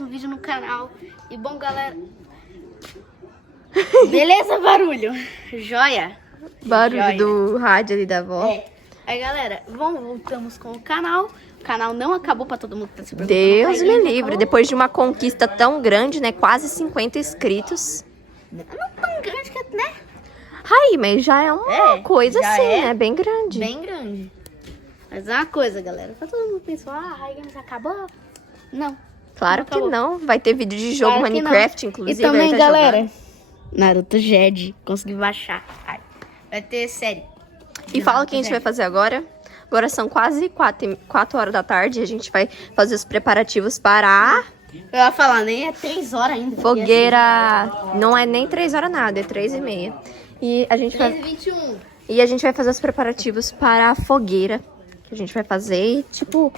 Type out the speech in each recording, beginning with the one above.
mais um vídeo no canal. E bom, galera... Beleza, barulho? Joia? Barulho Joia. do rádio ali da avó. É. Aí, galera, voltamos com o canal. O canal não acabou, pra todo mundo que tá se perguntando. Deus Mas me ele livre. acabou. Depois de uma conquista tão grande, né? Quase 50 inscritos. Não tão grande que, né? Aí, mas já é uma coisa já assim, é né? Bem grande. Bem grande. Mas é uma coisa, galera. Pra todo mundo pensar, Rai Games acabou? Não. Claro que não. Vai ter vídeo de jogo Claro que Minecraft, não. inclusive. E também, aí tá galera, jogando. Naruto Jed. Consegui baixar. Ai, vai ter série. E fala o que a gente vai fazer agora. Agora são quase 4 horas da tarde. E a gente vai fazer os preparativos para a Eu ia falar, nem é 3 horas ainda. fogueira. Não é nem 3 horas nada, é 3h30. E a gente vai... 3h21. E a gente vai fazer os preparativos para a fogueira. Que a gente vai fazer e, tipo...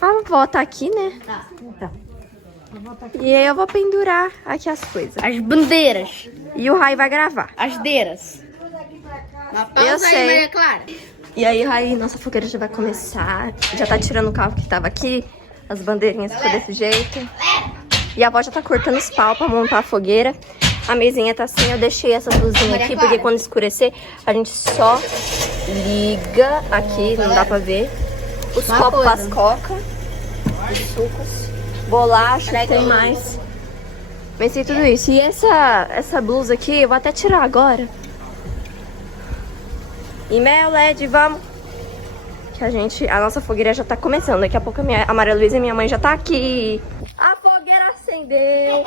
A avó tá aqui, né? Tá, então. E aí eu vou pendurar aqui as coisas. As bandeiras. E o Rai vai gravar. As deiras. Uma pausa Eu sei. aí, Maria Clara. E aí, Rai, nossa fogueira já vai começar. Já tá tirando o carro que tava aqui. As bandeirinhas ficou desse jeito. E a avó já tá cortando os pau pra montar a fogueira. A mesinha tá assim, eu deixei essas luzinhas Maria aqui, Clara. porque quando escurecer, a gente só liga aqui, não dá pra ver. Os Uma copos coisa. as coca, os sucos, bolacha, tem mais. Pensei tudo isso. E essa blusa aqui, eu vou até tirar agora. E Mel, Led, vamos. Que a nossa fogueira já tá começando. Daqui a pouco a Maria Luísa e minha mãe já tá aqui. A fogueira acendeu.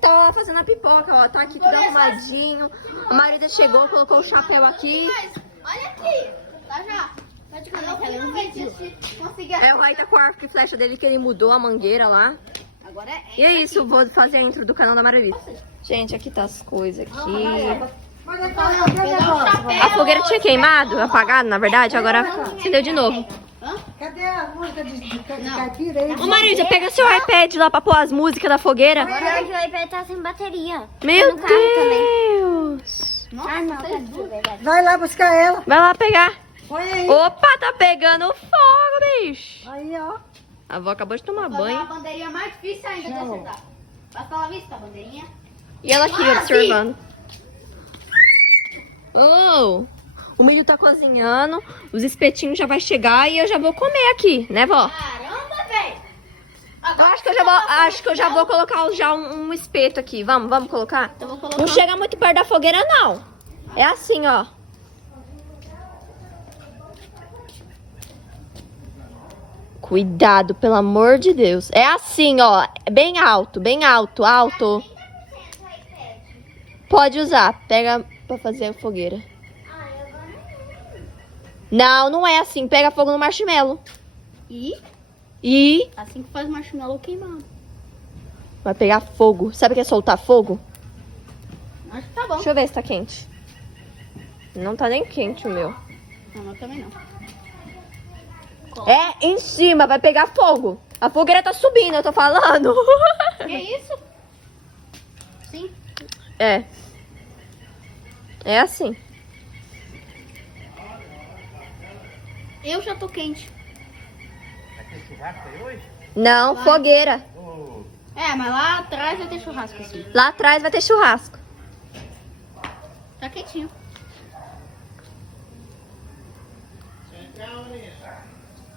Tava fazendo a pipoca, ó. Tá aqui tudo arrumadinho. A Marida chegou, colocou o chapéu aqui. Olha aqui. Tá já. É, o Rai tá com o arco e flecha dele que ele mudou a mangueira lá. Agora é. E é isso, vou fazer a intro do canal da Maria Luísa. Gente, aqui tá as coisas aqui. A fogueira tinha queimado, apagado, na verdade, agora acendeu de novo. Cadê a música de caipira aí? Ô Marisa, pega seu iPad lá pra pôr as músicas da fogueira. Agora o iPad tá sem bateria. Meu no carro também. Deus! Ah, não, tá tudo verdade. Vai lá buscar ela. Vai lá pegar. Põe aí. Opa, tá pegando fogo, bicho. Aí, ó. A avó acabou de tomar A banho. bandeirinha mais difícil ainda de acertar. Passa lá, vista a bandeirinha. E ela aqui observando. Oh, o milho tá cozinhando, os espetinhos já vai chegar e eu já vou comer aqui, né, vó? Caramba, velho. Acho que eu já vou colocar já um espeto aqui. Vamos colocar? Eu vou colocar. Não chega muito perto da fogueira, não. É assim, ó. Cuidado, pelo amor de Deus. É assim, ó. Bem alto, alto. Pode usar. Pega pra fazer a fogueira. Não é assim. Pega fogo no marshmallow. E Assim que faz marshmallow queimado. vai pegar fogo. Sabe o que é soltar fogo? Acho que tá bom. Deixa eu ver se tá quente. Não tá nem quente o meu. Não, mas também não. É em cima, vai pegar fogo. A fogueira tá subindo, eu tô falando. Que isso? Sim. É. É assim. Eu já tô quente. Não, fogueira. É, mas lá atrás vai ter churrasco assim. Lá atrás vai ter churrasco. Tá quentinho.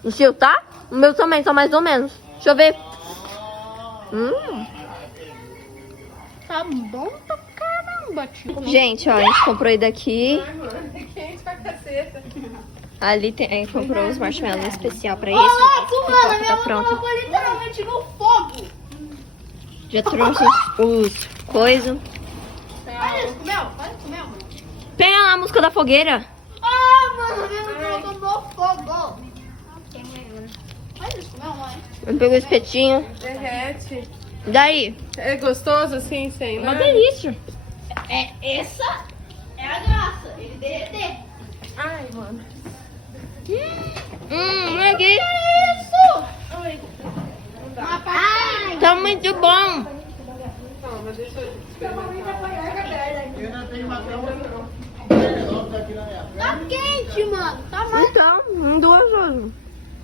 O seu tá? O meu também tá mais ou menos. Deixa eu ver. Tá bom pra caramba, tio. Gente, ó, a gente comprou aí daqui. Ali tem, a gente comprou os marshmallows especial pra isso. Mano, minha Tá mão pronto. colocou literalmente no fogo. Já trouxe os coisas. Faz isso com mel, mano. Pega lá a música da fogueira. Ah, mano, minha mão colocou no fogo. Faz isso com mel, mãe. Eu peguei o espetinho. Derrete. Daí? É gostoso assim, sem Uma nada? delícia. Essa é a graça, ele derreter. Ai, mano. Aqui. Isso! Oi. Ai, Tá muito bom. Calma, deixa eu experimentar. tá quente, mano. Tá mais. Então, muito gostoso.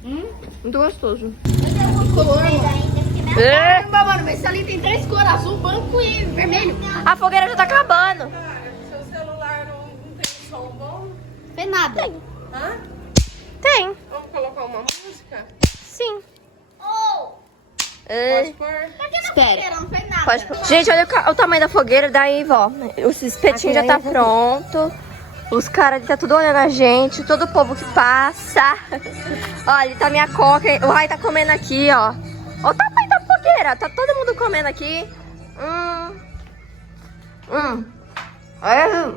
Muito gostoso. Color, mano. Caramba, mano, mas ali tem 3 cores, azul, branco e vermelho. A fogueira já tá acabando. Cara, seu celular não tem som bom? Tem nada. Hã? Tem, Vamos colocar uma música? sim. Pode pôr? Espera. Não fez nada. Pode pôr. Gente, olha o tamanho da fogueira, daí, vó. O espetinho já tá pronto. Os caras ali tá tudo olhando a gente, todo o povo que passa. Ó, ali tá minha coca, o Rai tá comendo aqui, ó. Olha o tamanho da fogueira, tá todo mundo comendo aqui. Olha.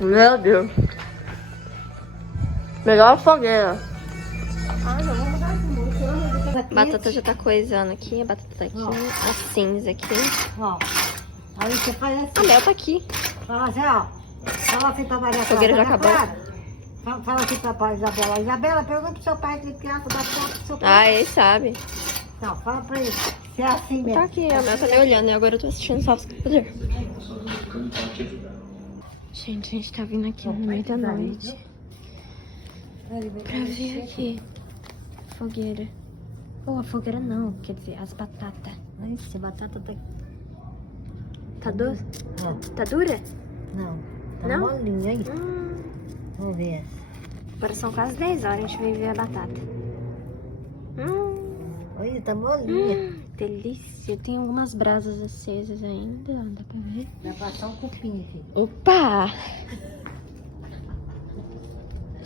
Meu Deus. Melhor fogueira. A batata já tá coisando aqui, a batata tá aqui, a cinza aqui. Ó. Aí você faz assim. A Mel tá aqui. Fala assim, ó. Fala assim pra Maria Fogueira já Clara. acabou. Maria Clara. Fala assim pra Isabela. Isabela, pergunta pro seu pai que criança da foto pro seu pai. Ah, ele sabe. Não, fala pra ele. Se é assim mesmo. Tá aqui, a Mel tá me olhando e agora eu tô assistindo só os poder. Gente, a gente tá vindo aqui no meio da noite pra ver aqui. Fogueira. Oh, a fogueira não, quer dizer, as batatas. Ixi, a batata tá... Tá dura? Não, Tá dura? não. Tá Não? molinho, hein? Vamos ver. Agora são quase 10 horas, a gente veio ver a batata. Olha, tá molinha. Delícia. Tem algumas brasas acesas ainda, dá pra ver. Vai passar um cupim, filho. Opa!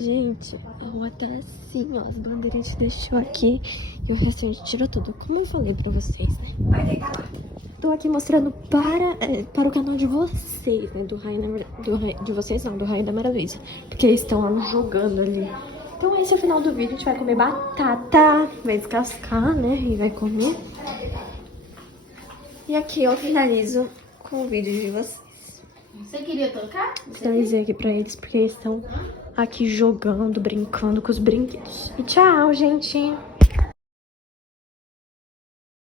Gente, a rua tá assim, ó. As bandeiras a gente deixou aqui e o resto a gente tirou tudo. Como eu falei pra vocês, né? Vai deitar lá. Tô aqui mostrando para o canal de vocês, né? Do Raio da Maria Luísa. Porque eles estão lá jogando ali. Então esse é o final do vídeo. A gente vai comer batata, vai descascar, né? E vai comer. E aqui eu finalizo com o vídeo de vocês. Você queria tocar? Finalizei aqui pra eles, porque eles estão aqui jogando, brincando com os brinquedos. E tchau, gente!